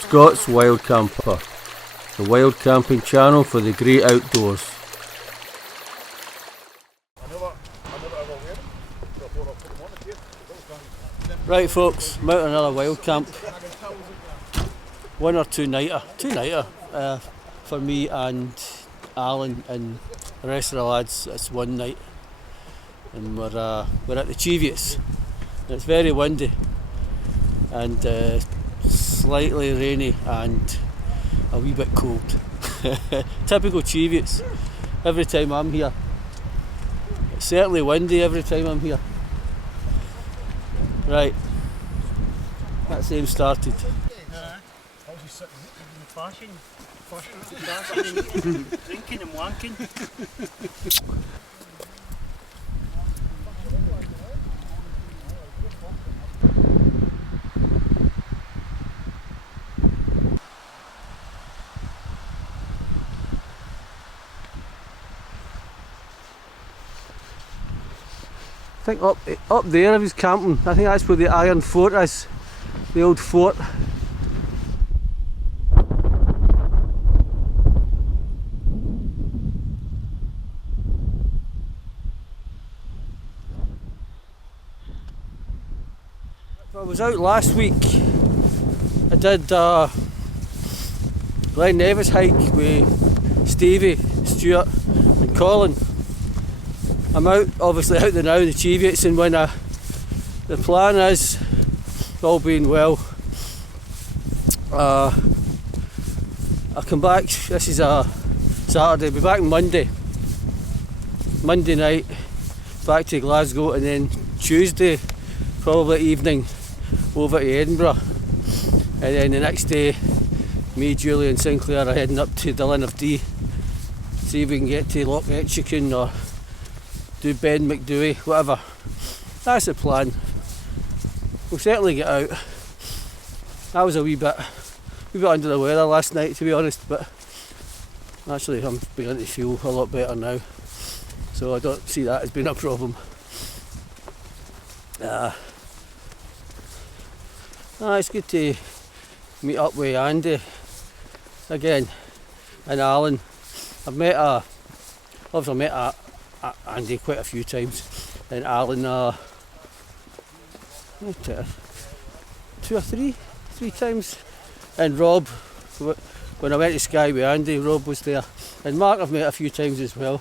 Scott's Wild Camper, the wild camping channel for the great outdoors. Right folks, I'm out on another wild camp. One or two nighter for me and Alan, and the rest of the lads. It's one night, and we're at the Cheviots. And it's very windy and slightly rainy and a wee bit cold. Typical Cheviots. Every time I'm here, it's certainly windy every time I'm here. Right, that's him started. Drinking and wanking. I think up there I was camping. I think that's where the Iron Fort is, the old fort. I was out last week. I did Glen Nevis hike with Stevie, Stuart and Colin. I'm obviously out there now, the Cheviots, and when the plan is, all being well, I'll come back. This is a Saturday, I'll be back Monday night, back to Glasgow, and then Tuesday, probably evening, over to Edinburgh, and then the next day, me, Julie and Sinclair are heading up to Dillon of Dee, see if we can get to Loch Etchican or do Ben McDowie, whatever. That's the plan. We'll certainly get out. I was a wee bit under the weather last night, to be honest, but actually I'm beginning to feel a lot better now, so I don't see that as being a problem. It's good to meet up with Andy again and Alan. I've met Andy quite a few times, and Alan two or three times, and Rob, when I went to Skye with Andy, Rob was there, and Mark I've met a few times as well,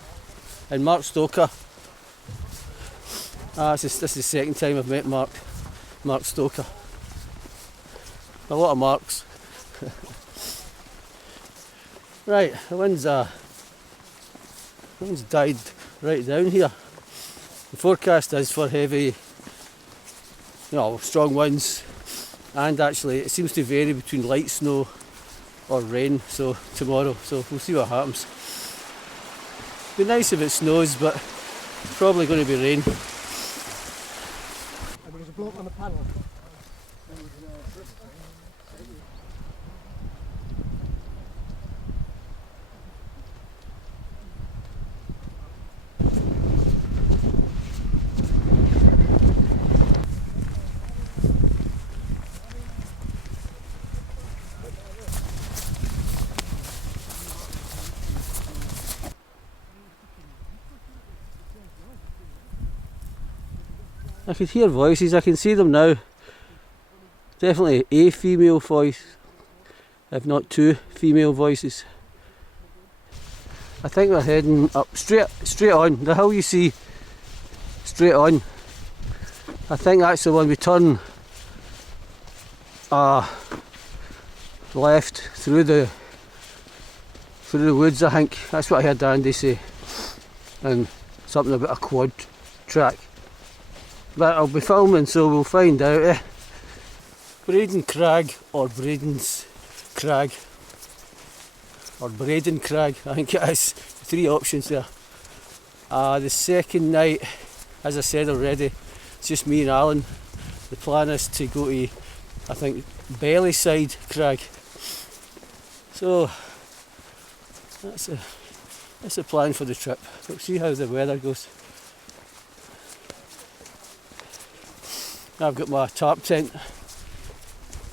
and Mark Stoker. This is the second time I've met Mark Stoker. A lot of Marks. Right, the wind's died right down here. The forecast is for heavy, strong winds, and actually it seems to vary between light snow or rain, so tomorrow, so we'll see what happens. Be nice if it snows, but it's probably going to be rain. There's a bloke on the panel. I could hear voices, I can see them now. Definitely a female voice, if not two female voices. I think we're heading up straight on. The hill you see straight on, I think that's the one we turn left through the woods. I think that's what I heard Andy say, and something about a quad track. But I'll be filming, so we'll find out. Braden Crag or Braden's Crag or Braden Crag, I think it is. 3 options there. The second night, as I said already, it's just me and Alan. The plan is to go to, I think, Bellyside Crag. So that's the plan for the trip. We'll see how the weather goes. I've got my tarp tent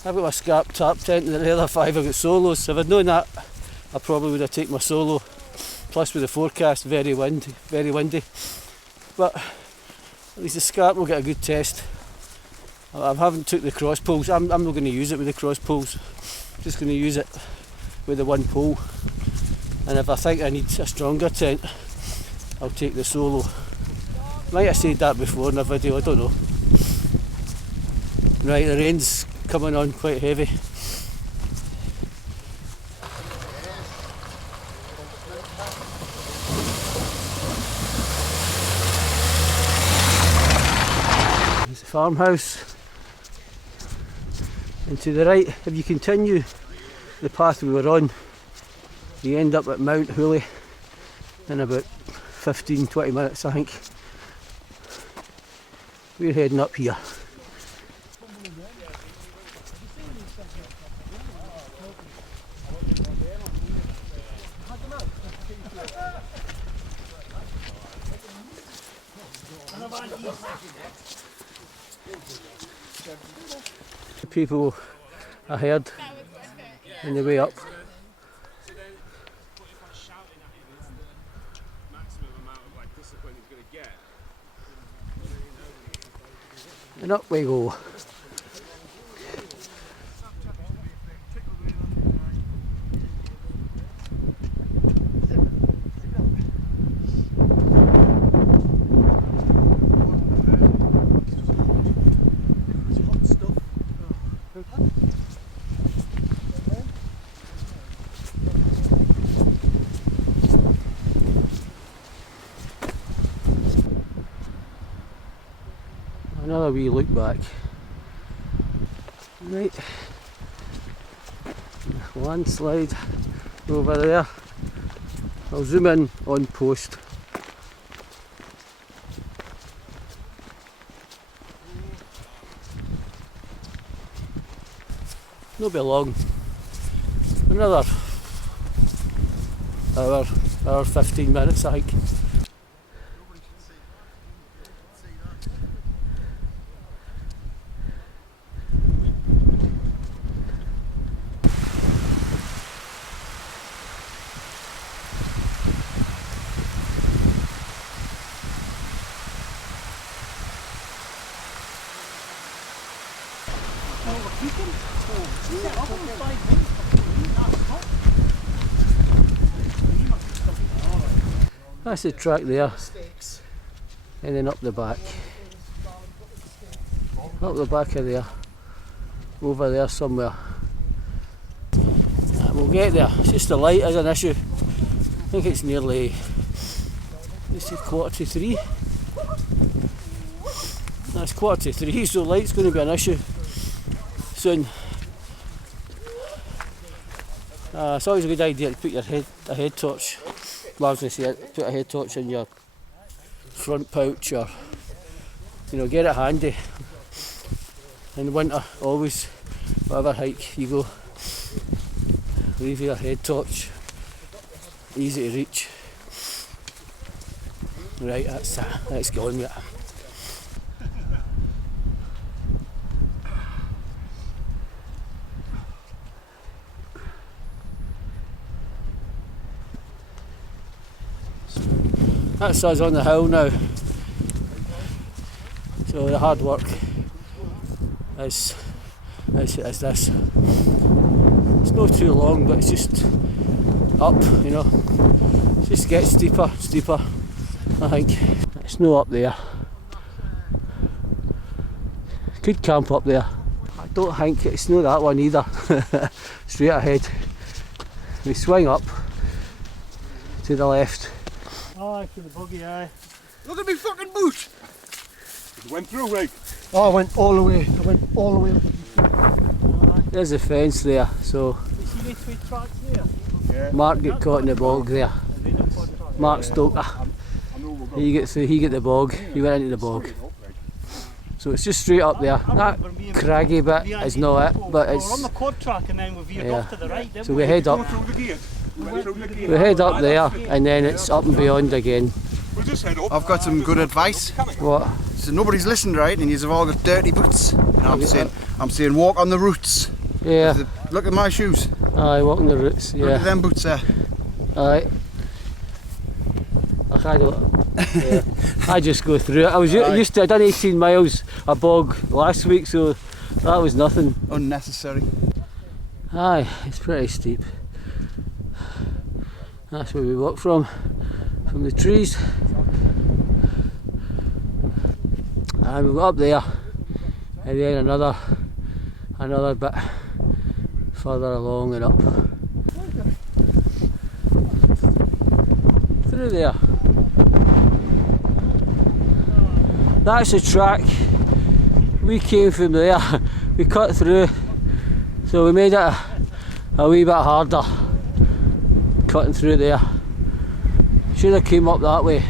I've got my scarp tarptent and the other 5 I've got solos. If I'd known that, I probably would have taken my solo. Plus with the forecast, very windy. But at least the scarp will get a good test. I haven't took the cross poles. I'm not going to use it with the cross poles. Just going to use it with the one pole. And if I think I need a stronger tent, I'll take the solo. Might have said that before in a video, I don't know. Right, the rain's coming on quite heavy. There's the farmhouse. And to the right, if you continue the path we were on, you end up at Mount Hooley in about 15-20 minutes, I think. We're heading up here. People ahead on the way up. And up we go. Another wee look back. Right, landslide over there. I'll zoom in on post. Not be long. Another hour 15 minutes, I think. That's the track there, and then up the back of there, over there somewhere. We'll get there. It's just the light is an issue. I think it's nearly, let's say 2:45. That's 2:45, so light's going to be an issue soon. It's always a good idea to put a head torch. Largely say it, put a head torch in your front pouch, or get it handy. In winter, always, whatever hike you go, leave your head torch, easy to reach. Right, that's gone yet. That's us on the hill now. So the hard work is this. It's not too long, but it's just up, It just gets steeper, I think. It's no up there. Could camp up there. I don't think it's not that one either. Straight ahead. We swing up to the left. Oh, to the buggy, aye. Look at me fucking boot! It went through, right? Oh, I went all the way. There's a fence there, so You see these 3 tracks there? Yeah. Mark got caught in the bog there. Mark Stoker. He get the bog, he went into the bog. So it's just straight up there. That craggy bit is not it, but We're on it's, the quad track and then we veered off to the right, didn't so we head up. We head up there and then it's up and beyond again. I've got some good advice. What? So nobody's listened, right? And you've all got dirty boots. And I'm saying walk on the roots. Yeah. Look at my shoes. Aye, walking the routes, Look yeah. at them boots there. Aye. I don't. Yeah. I just go through it. I used to. I done 18 miles a bog last week, so that was nothing. Unnecessary. Aye, it's pretty steep. That's where we walk from the trees. And we got up there, and then another bit further along and up. Through there. That's the track. We came from there. We cut through, so we made it a wee bit harder cutting through there. Should have came up that way.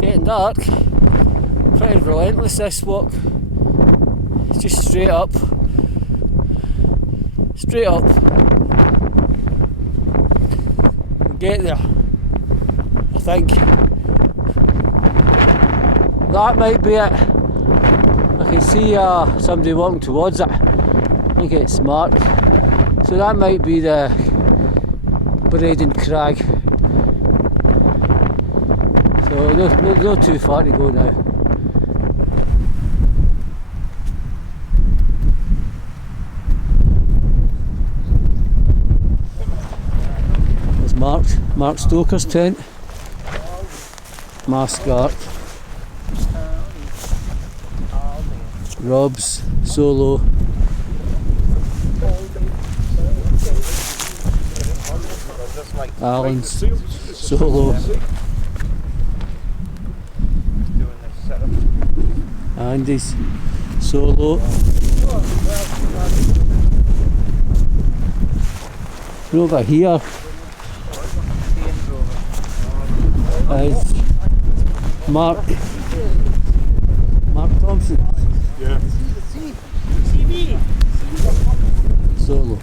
Getting dark, pretty relentless this walk, it's just straight up, we'll get there, I think. That might be it. I can see somebody walking towards it. I think it's marked, so that might be the Braden Crag. So not too far to go now. There's Mark Stoker's tent. My scarp. Rob's solo. Alan's solo. Andy's solo. And over here is Mark Thompson. Yeah. Solo.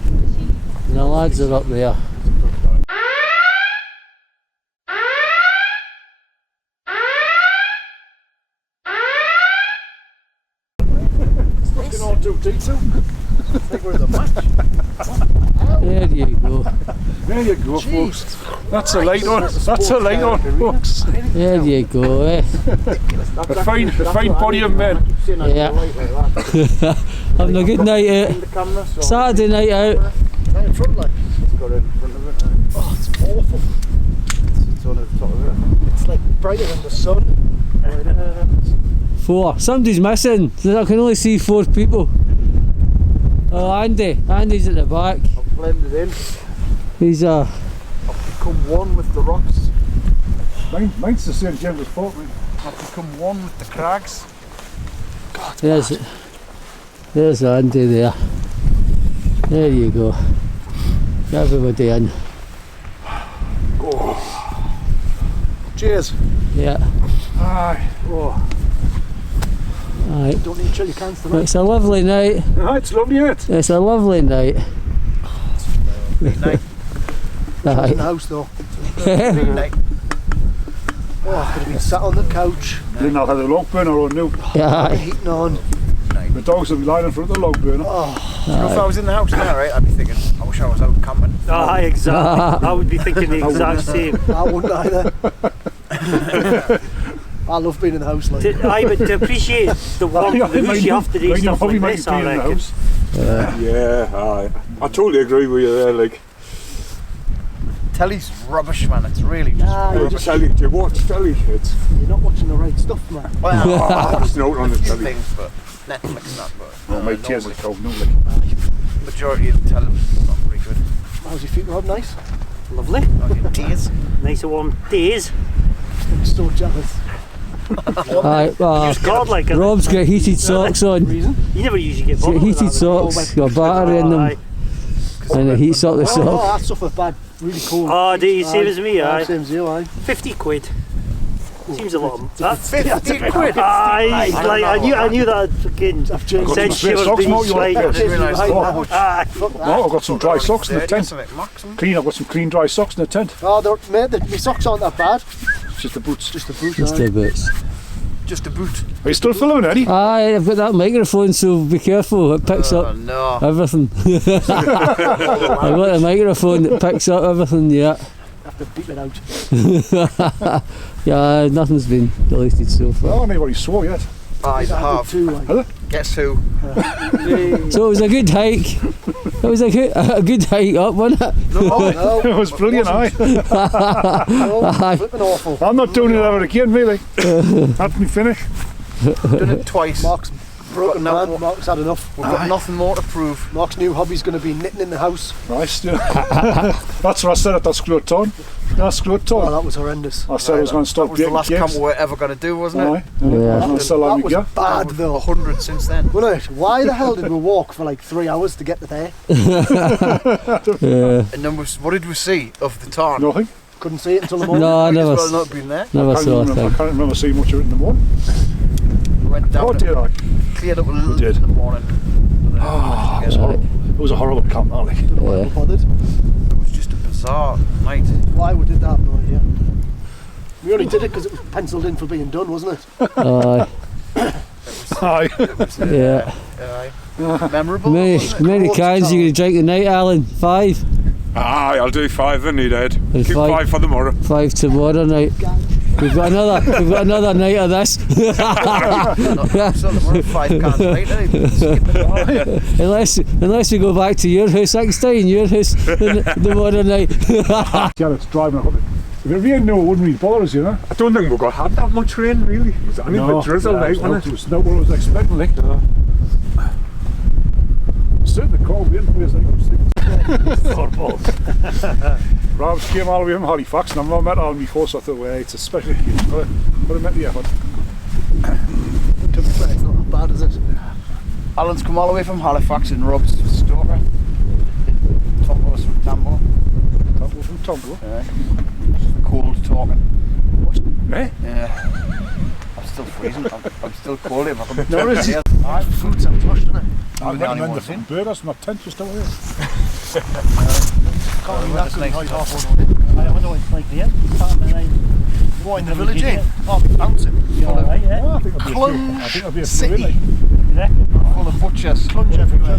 And the lads are up there. Too detailed. I think we're the match. There you go. There you go, folks. That's a light one. That's a light one, folks. There you go, eh? A fine body of men. Yeah. Having a good night out. Saturday night out. Oh, it's awful. It's on the top of it. It's like brighter than the sun. 4. Somebody's missing. I can only see 4 people. Oh, Andy's at the back. I've blended in. He's I've become one with the rocks. Mine's the same James as Fort. I've become one with the crags. God, there's Andy there. There you go. Get everybody in. Oh. Cheers. Yeah. Aye. Oh. Aye. Don't need chilly cans tonight. It's a lovely night. Aye, it's lovely, isn't it? It's a lovely night. Late night. Aye. In the house though. Late night. Oh, I could have been sat on the couch. Then I'll have the log burner on now. Yeah. The heating on. The dogs will be lying in front of the log burner. Oh. You know, if I was in the house now, right, I'd be thinking, I wish I was out camping. Ah, exactly. I would be thinking the exact same. I wouldn't either. I love being in the house like Aye, but to appreciate the warmth of the house, you have to do stuff like this, I reckon. Yeah, aye. I totally agree with you there, like. Telly's rubbish, man. It's really just Telly, do you watch telly? It's you're not watching the right stuff, man. well, I watched it out on the few telly. things, but Netflix not. But Oh, my tears are cold, no, like. majority of the television is not very good. How's your feet, Rob? Nice? Lovely. Tears. Nice warm days. I'm so jealous. Aye, God, like Rob's got heated socks on. reason? You never usually get Oh, bothered with heated that, socks, got battery in them, Aye. and it heats up the Oh, sock. that stuff was bad. Really cold. Oh, do you same as me? Aye. Same as you, aye. 50 quid. Seems a lot. That's 50 quid. Aye, like I knew that fucking I've changed said my she was socks, being Mark, you want- slight. I didn't realise that. Aye. No, I've got some dry socks in the tent. Clean, I've got some clean dry socks in the tent. Oh, mate, my socks aren't that bad. Just the boots. Just the boot. Just aye. a bit. Just a boot. Are you still filming, Eddie? Aye, I've got that microphone, so be careful. It picks up No. everything. I've got a microphone that picks up everything. Yeah. Have to beep it out. Yeah, nothing's been deleted so far. Oh, anybody swore yet. I have. Too, like. Guess who? So it was a good hike. It was a good hike up, wasn't it? No, It was brilliant, aye. no, flipping awful. I'm not doing it ever again, really. That's me finish. Done it twice. Mark's broken Got man. Mark's had enough. We've got nothing more to prove. Mark's new hobby's going to be knitting in the house. Nice. That's what I said at that screw ton. That screw Oh, ton. that was horrendous. I said I was going to That stop was the getting last gigs. camp we're ever going to do, wasn't it? Aye. Yeah. I still That have me was gear. bad though. 100 since then. Wasn't it? Why the hell did we walk for like 3 hours to get to there? Yeah. And then what did we see of the tarn? Nothing. Couldn't see it until the morning. No, I Might as never, well not been there. never saw a I thing. can't remember seeing much of it in the morning. We went down Oh, and did I? cleared up a little did. bit in the morning. Oh, it was horrible. It was a horrible camp, Ali. Don't know why we bothered. It was just a bizarre night. Why we did that, I have no idea. We only did it because it was penciled in for being done, wasn't it? Aye, Aye. yeah. Memorable. Many, wasn't it? many Cold cans you gonna drink tonight, Alan? 5? Aye, I'll do 5 in it, Ed. There's Keep 5. 5 for tomorrow. 5 tomorrow night. We've got another night of this. So we're at 5 cans right now. Skip it. unless we go back to your house, I can stay in your house tomorrow night. Yeah, it's driving up. If it rained, no, it wouldn't really bother us, you know. I don't think we're going to have that much rain, really. It was only a bit drizzle, like, wasn't it? It's not what I was expecting, like. Certainly cold rain place, like, Rob's came all the way from Halifax, and I've not met Alan before, so I thought, well, it's a special occasion, but I met the effort. To be fair, it's not that bad, is it? Alan's come all the way from Halifax and Rob's Stoker. Top of us from Tambo. Tambo from Tambo. Cold talking. Eh? Yeah. I'm still freezing. I'm still cold if I come No, it's here. Alright, Food's out flush, isn't it? I'm the getting only in the ones in. burgers from my tent just over here. Can't be that good. nice. High half one on it. I wonder what it's like there. What, in the village, eh? Oh, bouncing. Full of, right, yeah. I think I'll be Clunge I think I'll be a City. few in, like. You reckon? Full of butchers. Plunge everywhere.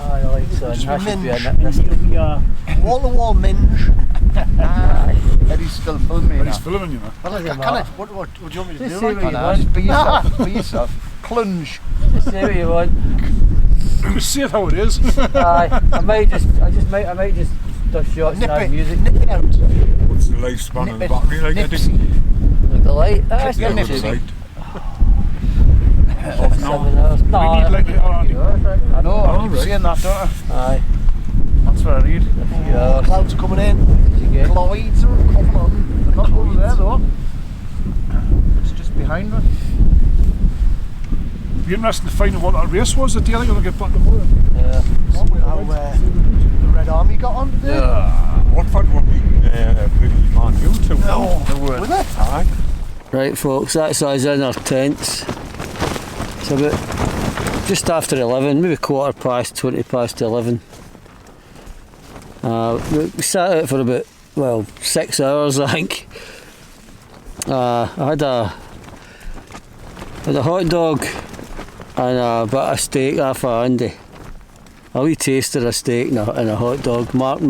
Aye, I like so. Just That should be a minge. this will be a Wall-to-wall minge. Eddie's still filming me But now. he's filming, you know. Can I? What do you want me to Just do? say Like? what you Oh, no, want. just be yourself. Be yourself. Clunge. Just say what you want. Just see it how it is. Aye, I might just stuff shots and Nip add it. music. Nip it out. What's the lifespan of the battery, like, Eddie? Like the light. That's Yeah, not nip too it. bad. Off 7 now. hours. No, We need like I know, I keep right. saying that, don't I? Aye, That's what I need. yeah. Clouds are coming in. You get Clouds are coming on. They're not over there though. It's just behind me. It'd be interesting to find out what that race was the day they're going to get back tomorrow. yeah. How the Red Army got on today. Watford were beating bloody Man U 2-0. No. They were. Wasn't it? Aye. Right, folks, that's us in our tents. It's about just after 11, maybe 20 past 11. We sat out for about 6 hours, I think. I had a hot dog and a bit of steak off of Andy. A wee taster of steak and a hot dog. Mark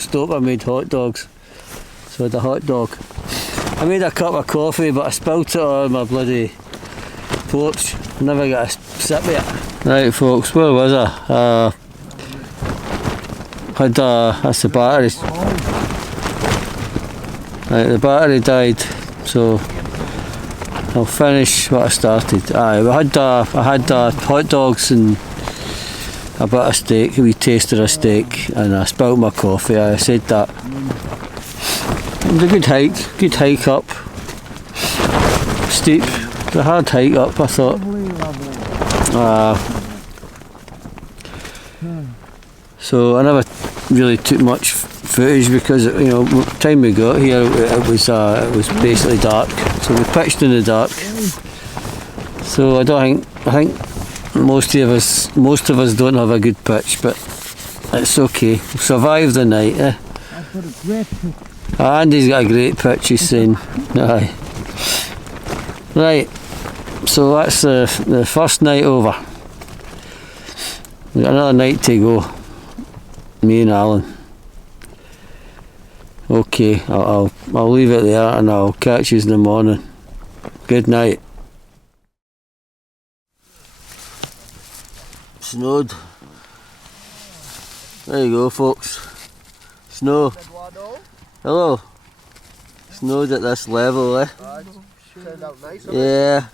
Stoker made hot dogs, so I had a hot dog. I made a cup of coffee, but I spilt it on my bloody porch. Never got a sip of it. Right, folks, where was I? That's the battery. Right, the battery died, so I'll finish what I started. Aye, I had hot dogs and a bit of steak, a wee taster of steak, and I spilt my coffee. I said that. It was a good hike up. Steep, it's a hard hike up, I thought. So I never really took much footage because, you know, by the time we got here it was basically dark. So we pitched in the dark. So I think most of us don't have a good pitch, but it's okay. We survived the night, eh? Andy's got a great pitch, he's saying. Aye. Right, so that's the first night over. We've got another night to go. Me and Alan. Okay, I'll leave it there and I'll catch you in the morning. Good night. Snowed. There you go, folks. Snow. Hello. Snowed at this level, eh? Turned out nice. Yeah.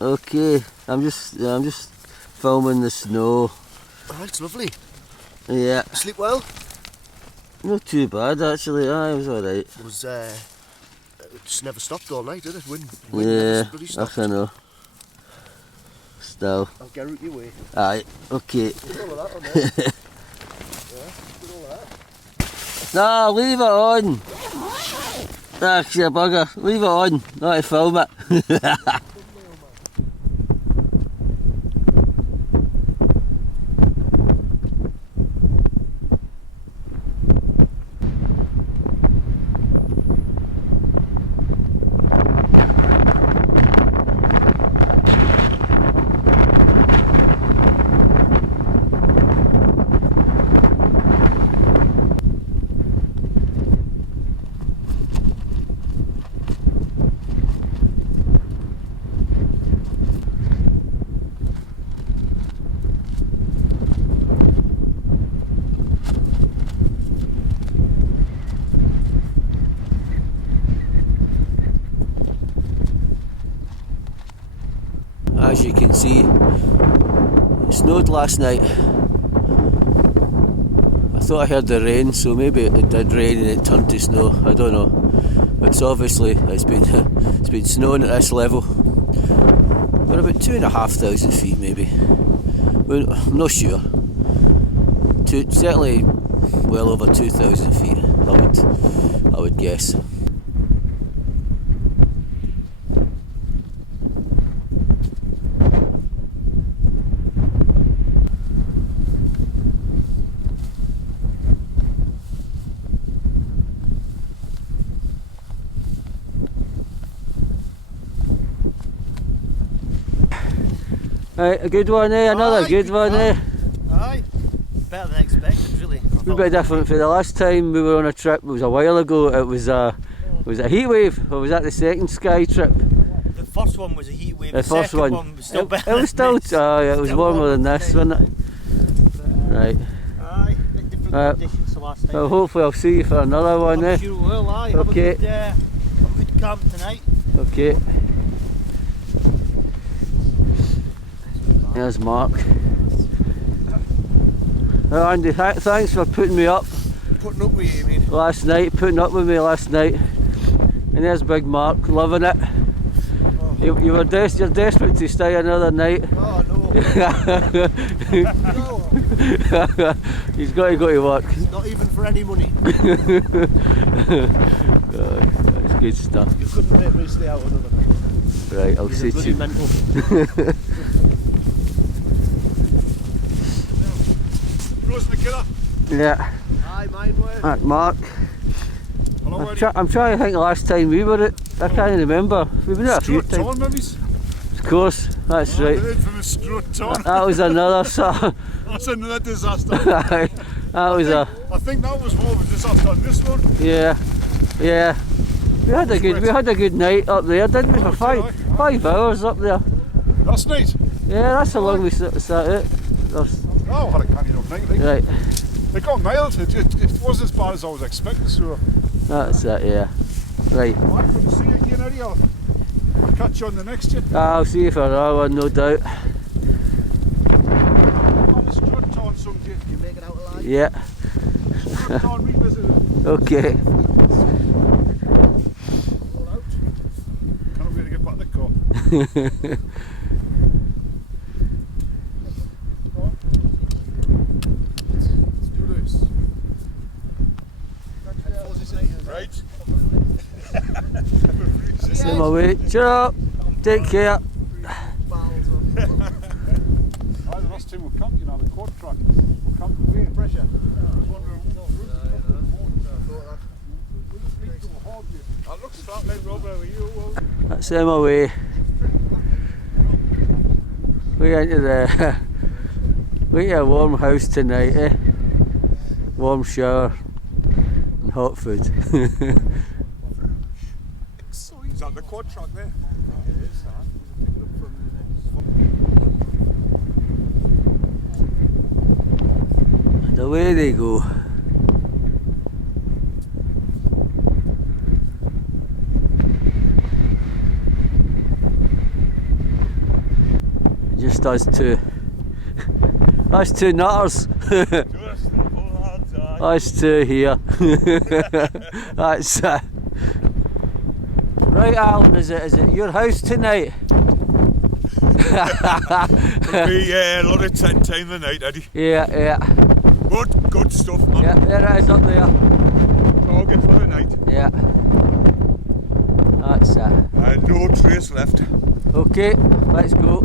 Okay. I'm just filming the snow. Oh, it's lovely. Yeah. Sleep well? Not too bad actually. Aye, it was alright. It was. It just never stopped all night, did it? Wind Yeah. never bloody stopped. I know. Still. I'll get out your way. Aye. Okay. Put all of that on there. Yeah, put all of that. No, leave it on. Actually, a bugger. Leave it on. Not to film it. As you can see, it snowed last night. I thought I heard the rain, so maybe it did rain and it turned to snow. I don't know. But it's obviously it's been snowing at this level. We're about 2,500 feet maybe. I'm not sure. Certainly well over 2,000 feet. I would guess. Right, a good one, eh? Another good one, eh? Aye. Better than expected, really. A bit different for the last time we were on a trip. It was a while ago. It was a heat wave, or was that the second sky trip? The first one was a heat wave. The first second one was still better. It was still, it was warmer than this, wasn't it? Right. Aye, bit different conditions to last time. Well, hopefully I'll see you for another one, eh? I'm sure we will, aye. Okay. Have a good camp tonight. Okay. There's Mark. Oh, Andy, thanks for putting me up. Putting up with you, mean? Last night, putting up with me last night. And there's Big Mark, loving it. Oh. You're desperate to stay another night. Oh no. No. He's got to go to work. Not even for any money. God, that's good stuff. You couldn't make me stay out another night. Right, I'll see you. Mental. Yeah. Aye, mine were. Right, Mark. Hello, I'm trying to think the last time we were at. I can't remember. We've been at a few times. Of course, that's right. That was another sort. That's another disaster. That was I think that was more of a disaster than this one. Yeah, yeah. We had a good night up there, didn't we? For 5 hours up there. That's neat. Yeah, that's how long we sat it. Oh, I had a canny enough night, I think. Right. It got mild. It wasn't as bad as I was expecting, so. That's it. Yeah. Right. Well, I'm going to see you again, Eddie. I'll catch you on the next one. I'll see you for another one, no doubt. Did you make it out alive? Yeah. No, revisit it. Okay. Roll out. Can't wait to get back to the car. Let's do this. Right. See my way. Cheer up. Take care. Barrels up. Either us two will camp, you know, the quad track. We'll camp with weight pressure. I was wondering what I look straight like Robert with you. That's my way. We into the we into a warm house tonight, eh? Warm shower and hot food. Is that the quad track there? And away they go. Just us two. Us two nutters. Just the lads, aye. Us two here. That's right, Alan. Is it your house tonight? It'll be a lot of time the night, Eddie. Yeah. Good stuff, man. Yeah, there it is up there. Target for the night. Yeah. That's it. No trace left. Okay, let's go.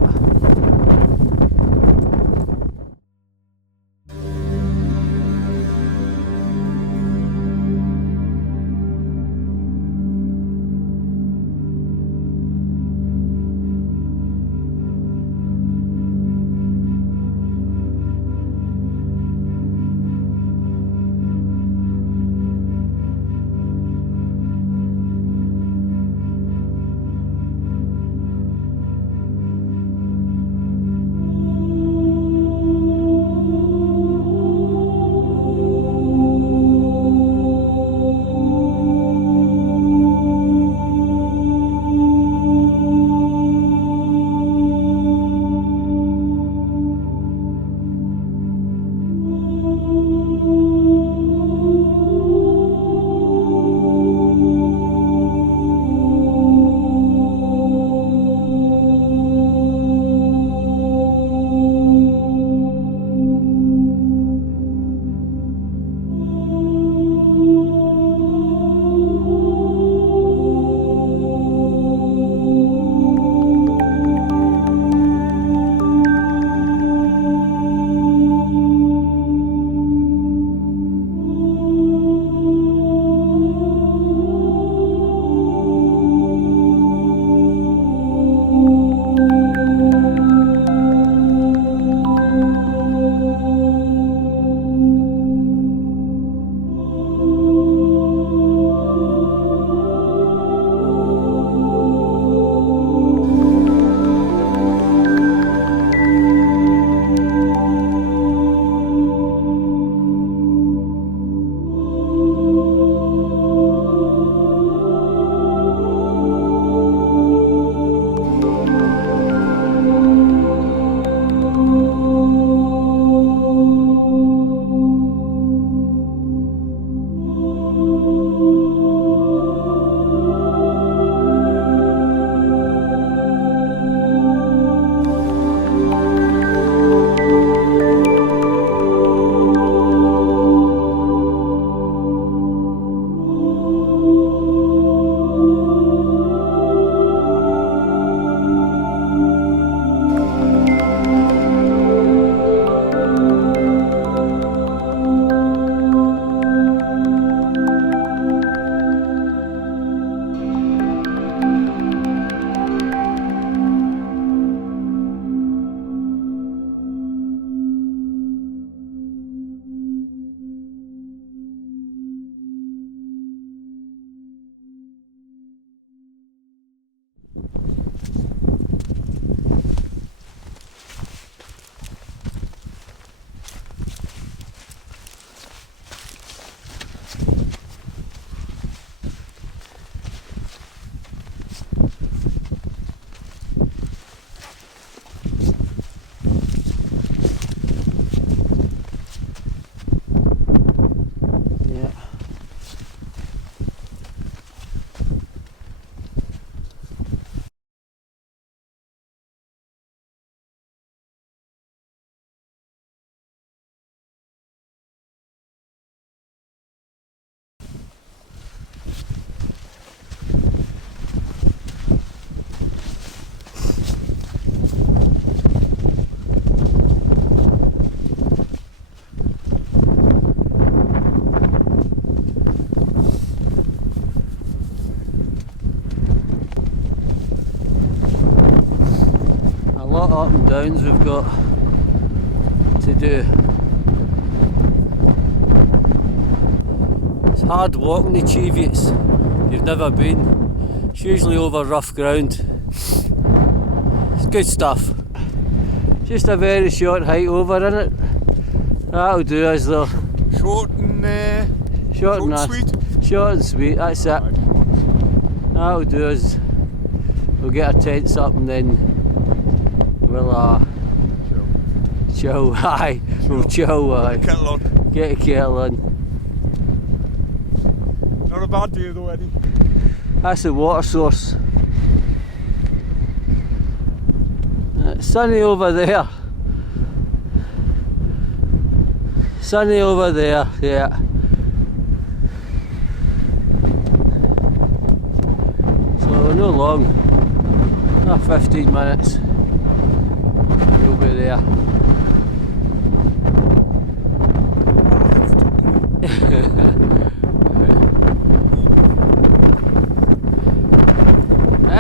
downs we've got to do. It's hard walking the Cheviots. You've never been. It's usually over rough ground. It's good stuff. Just a very short hike over, innit? That'll do us though. Short and sweet. Short and sweet, that's it. That'll do us. We'll get our tents up and then we'll chill. Aye, we'll chill. Aye. Kettle on. Get a kettle on. Not a bad day though, Eddie. That's the water source. It's sunny over there. Sunny over there, yeah. So no long, not 15 minutes, we'll be there.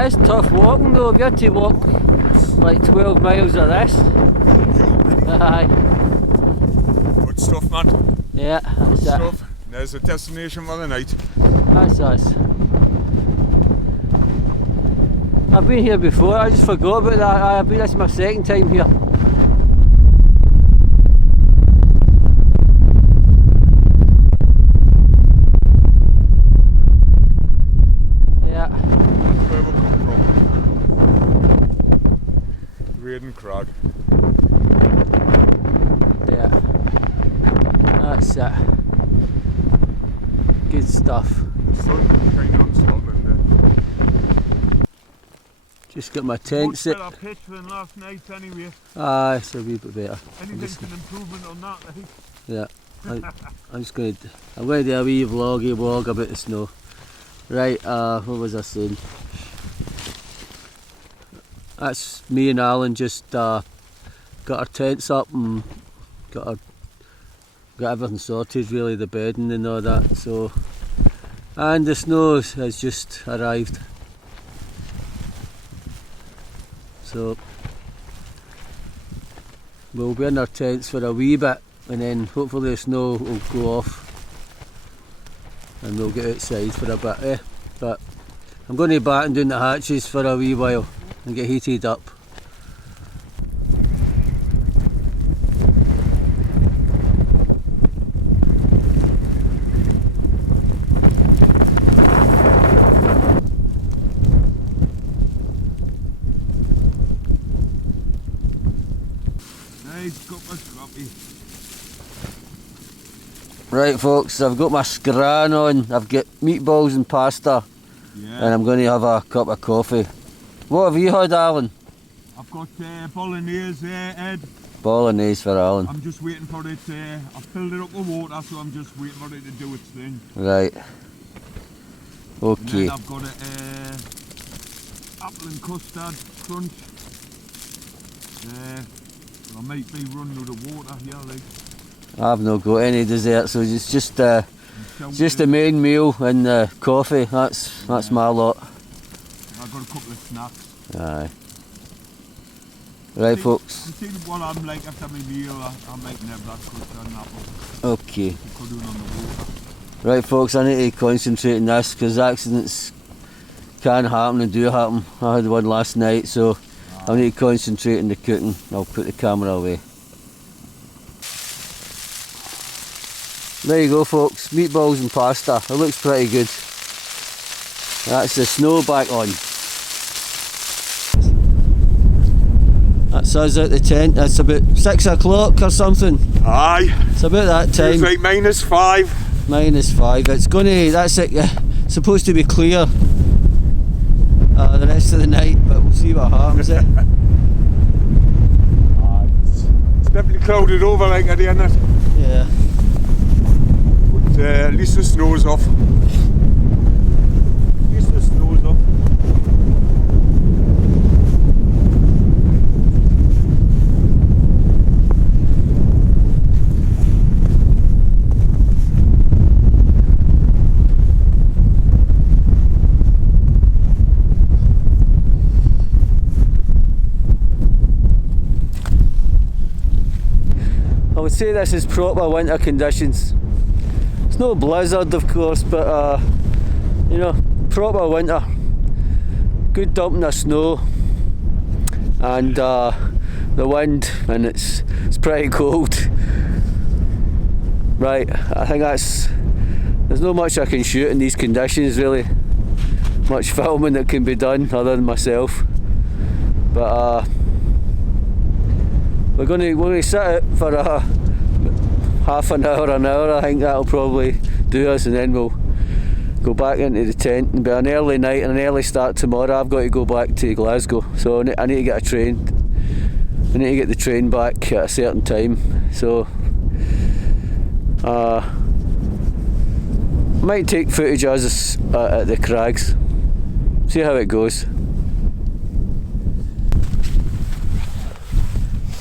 It's tough walking though. I've got to walk like 12 miles of this. Aye. Good stuff, man. Yeah, Good that's it. stuff. There's a destination for the night. That's us. I've been here before, I just forgot about that. That's my second time here. Yeah. That's where we come from. Raiden Crag. Yeah. That's it. Good stuff. The sun kind of on Scotland there. Just got my tent set. Much better pitch than last night anyway. Ah, it's a wee bit better. Anything's an improvement on that, I think. Yeah. I'm going to do a wee vlog about the snow. Right, what was I saying? That's me and Alan just got our tents up and got everything sorted, really, the bedding and all that. So, and the snow has just arrived. So we'll be in our tents for a wee bit and then hopefully the snow will go off and we'll get outside for a bit. But I'm going to batten down the hatches for a wee while and get heated up. Right folks, I've got my scran on, I've got meatballs and pasta, and I'm going to have a cup of coffee. What have you had, Alan? I've got bolognese there, Ed. Bolognese for Alan. I'm just waiting for it, I've filled it up with water, so I'm just waiting for it to do its thing. Right. Okay. And then I've got apple and custard crunch. I might be running out of water here, like. I've not got any dessert, so it's just the main meal and coffee. That's my lot. I've got a couple of snacks. Aye. Right, folks. See what I'm like after my meal. I might have that custard and apple. Okay. Put it on the water. Right, folks. I need to concentrate on this because accidents can happen and do happen. I had one last night, so I need to concentrate on the cooking. I'll put the camera away. There you go folks, meatballs and pasta, it looks pretty good. That's the snow back on. That's us at the tent, that's about 6 o'clock or something. Aye. It's about that time. It's like -5. -5, it's gonna, that's it, it's supposed to be clear the rest of the night, but we'll see what happens. It's definitely clouded over like at the end of it. Yeah. At least the snow's off. At least the snow's off. say this is proper winter conditions. It's no blizzard, of course, but you know, proper winter. Good dumping of snow, and the wind, and it's pretty cold. Right, I think there's not much I can shoot in these conditions really. Much filming that can be done other than myself. But we're going to sit it for half an hour. I think that'll probably do us, and then we'll go back into the tent. And be an early night and an early start tomorrow. I've got to go back to Glasgow, so I need to get a train. I need to get the train back at a certain time. So I might take footage of us at the crags. See how it goes.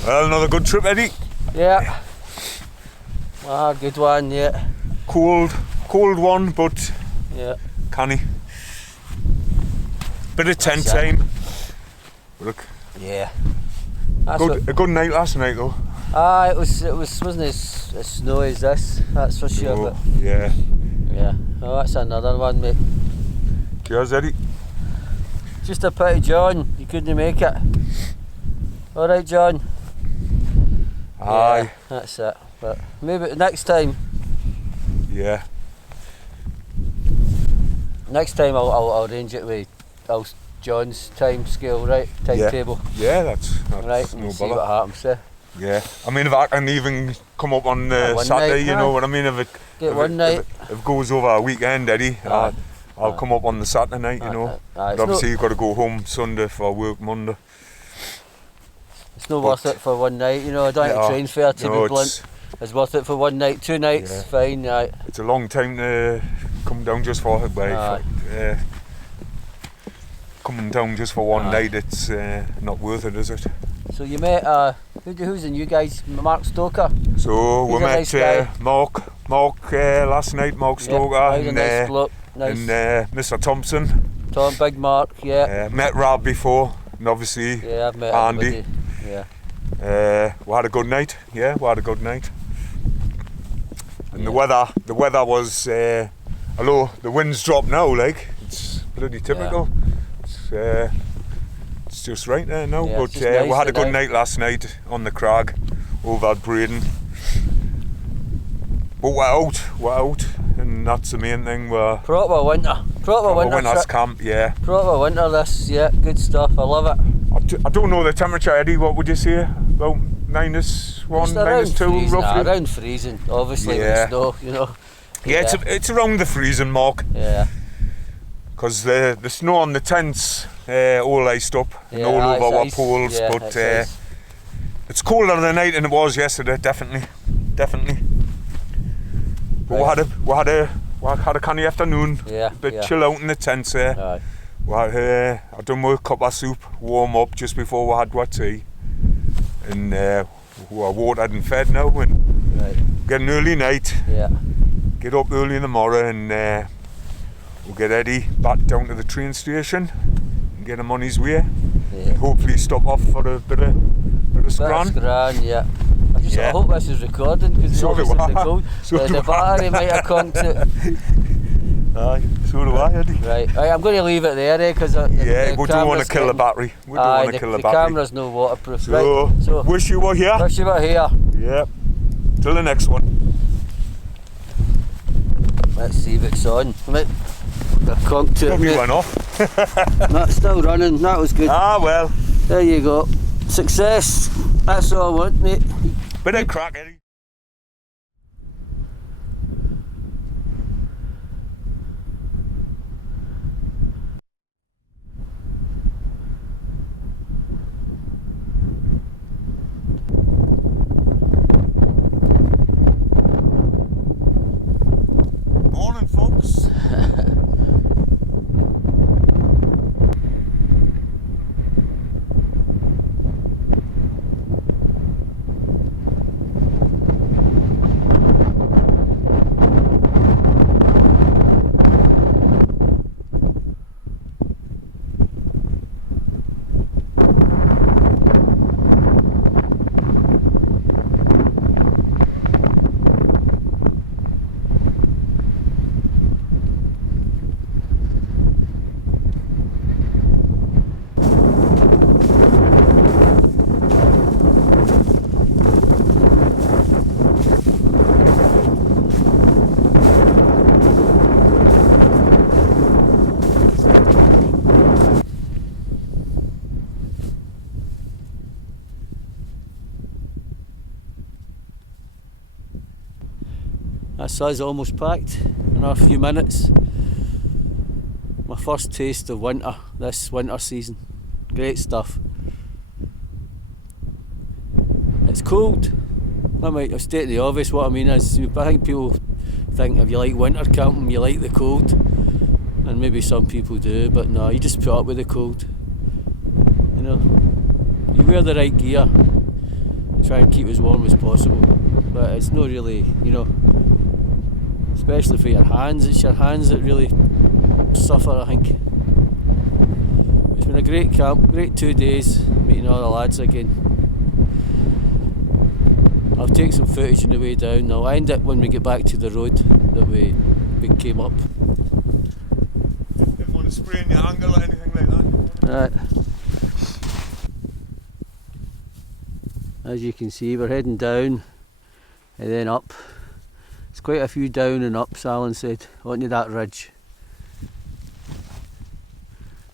Well, another good trip, Eddie. Yeah. Good one, yeah. Cold one, but Yeah. canny. Bit of tent time. Look, Yeah. a good night last night though. It wasn't as snowy as this, that's for sure. Oh, But yeah. yeah. Oh, that's another one, mate. Cheers, Eddie. Just a pity, John, you couldn't make it. Alright, John. Aye. Yeah, that's it. But maybe next time. Yeah. Next time I'll arrange it with John's time scale, right? Timetable. Yeah, that's Right, no we'll see bother. what happens there. Yeah. I mean, if I can even come up on one Saturday, night, you know aye. what I mean? Get one night. If it goes over a weekend, Eddie, Aye. I'll come up on the Saturday night, you know. But obviously you've got to go home Sunday for work Monday. It's not worth it for one night, you know. I don't have to train fare to be blunt. It's worth it for one night, 2 nights, Yeah. fine, right. It's a long time to come down just for coming down just for one night. It's not worth it, is it? So you met who's the new guys? Mark Stoker. So He's we a met nice guy. Mark last night, Mark Stoker, He's a nice bloke. Nice. and Mr. Thompson. Tom, Big Mark, yeah. Met Rab before, and obviously Yeah, I've met Andy. everybody. Yeah. We had a good night. Yeah, we had a good night. And the weather was, although the wind's dropped now, like it's bloody typical. It's just right there now. Yeah, but it's just nice we had a good tonight. night last night on the crag over at Braden. But we're out, and that's the main thing. We're Proper winter winter's trip. camp, yeah. Proper winter this, yeah, good stuff, I love it. I don't know the temperature, Eddie. What would you say? About -1, Just -2, freezing, roughly. around freezing, obviously with Yeah. the snow, you know. Yeah, it's around the freezing mark. Yeah. Because the snow on the tents all iced up and all it's over our ice. poles, Yeah, but it's ice. it's colder tonight than it was yesterday, definitely. But we had a canny afternoon, Yeah, bit yeah. chill out in the tents there. Aye. I done with a cup of soup, warm up just before we had our tea, and we are watered and fed now, and Right. get an early night, Yeah. get up early in the morning, and we'll get Eddie back down to the train station and get him on his way. Yeah. Hopefully stop off for a bit of scran. That's grand, yeah. I Yeah. hope this is recording because it's So do obviously I. cold. So do The battery might have conked it. Aye, so do I, Eddie. Right, I'm going to leave it there because Yeah, we don't want to kill the battery. We don't want to kill the battery. camera's no waterproof. So, Right, so wish you were here. wish you were here. Yeah. Till the next one. Let's see if it's on. Right. The conked it. Probably mate. went off. That's still running. That was good. Ah, well. There you go. Success. That's all I want, mate. Bit of crack, Eddie. Morning, folks. That's us almost packed. Another few minutes. My first taste of winter this winter season. Great stuff. It's cold. I'll state the obvious. What I mean is, I think people think if you like winter camping, you like the cold. And maybe some people do, but no, you just put up with the cold. You know, you wear the right gear, try and keep as warm as possible. But it's not really, you know, especially for your hands, it's your hands that really suffer, I think. It's been a great camp, great 2 days, meeting all the lads again. I'll take some footage on the way down. I'll end it when we get back to the road that we came up. Didn't want to sprain your ankle or anything like that. Right. As you can see, we're heading down and then up. There's quite a few down and ups, Alan said, onto that ridge.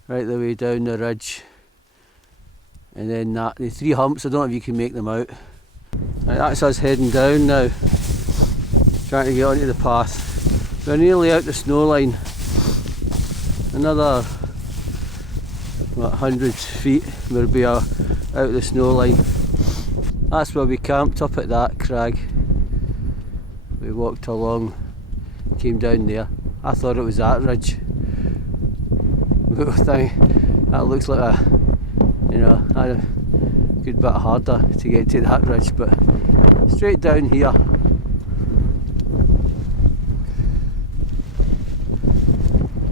Right the way down the ridge. And then the 3 humps, I don't know if you can make them out. Right, that's us heading down now, trying to get onto the path. We're nearly out the snow line. Another 100 feet we'll be out the snow line. That's where we camped, up at that crag. We walked along, came down there. I thought it was that ridge. That looks like a, you know, a good bit harder to get to that ridge, but straight down here.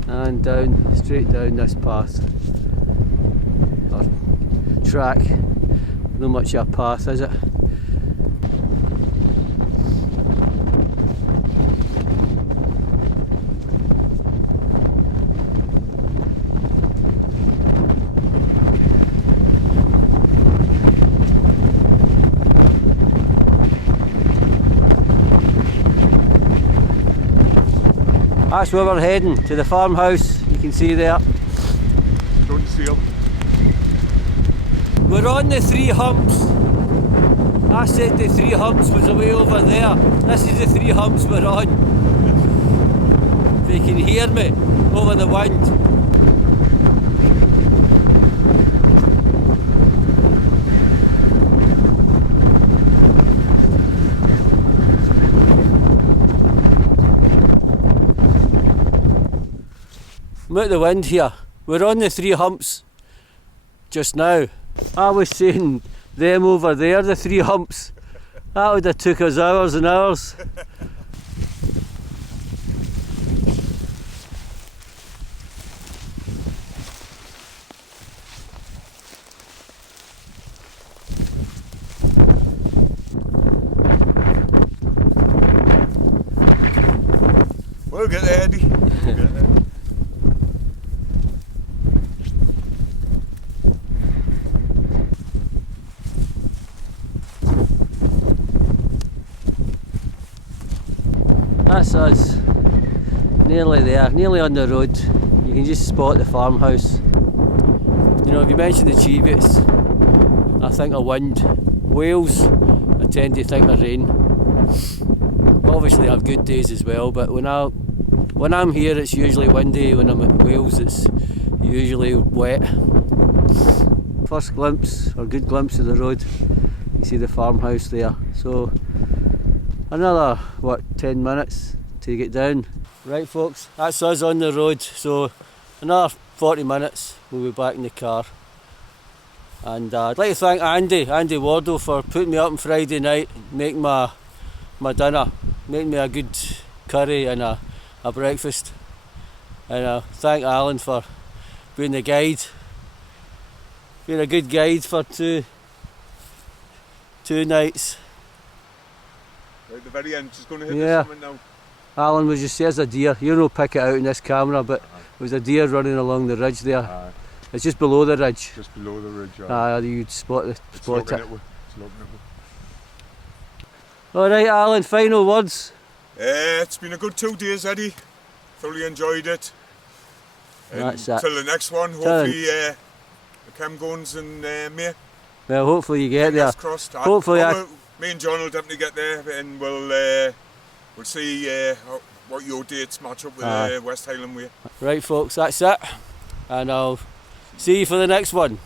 And down, straight down this path, or track. Not much of a path, is it? That's where we're heading, to the farmhouse, you can see there. Don't seal. We're on the 3 humps. I said the 3 humps was away over there. This is the 3 humps we're on. If you can hear me over the wind. I'm out the wind here. We're on the 3 humps just now. I was saying them over there, the 3 humps. That would have took us hours and hours. We'll get there, Eddie. We'll get there. That's us, nearly there, nearly on the road. You can just spot the farmhouse. You know, if you mention the Cheviots, I think of wind. Wales, I tend to think of rain. Obviously I have good days as well, but when I'm here it's usually windy. When I'm at Wales it's usually wet. First glimpse, or good glimpse of the road. You see the farmhouse there. So another, 10 minutes to get down. Right folks, that's us on the road, so another 40 minutes we'll be back in the car. And I'd like to thank Andy Wardle for putting me up on Friday night, making my dinner, making me a good curry and a breakfast. And thank Alan for being the guide, being a good guide for two nights. Right at the very end, just going to hit the summit now. Alan was just, there's a deer. You don't pick it out in this camera, but there was a deer running along the ridge there. It's just below the ridge. Just below the ridge. You'd spot it. Alright Alan, final words. It's been a good 2 days, Eddie. Thoroughly enjoyed it. That's it. Till the next one, hopefully the cam goes in May. Well, hopefully you get there. Crossed. Hopefully me and John will definitely get there, and we'll we'll see what your dates match up with Aye. West Highland way. Right folks, that's it. And I'll see you for the next one.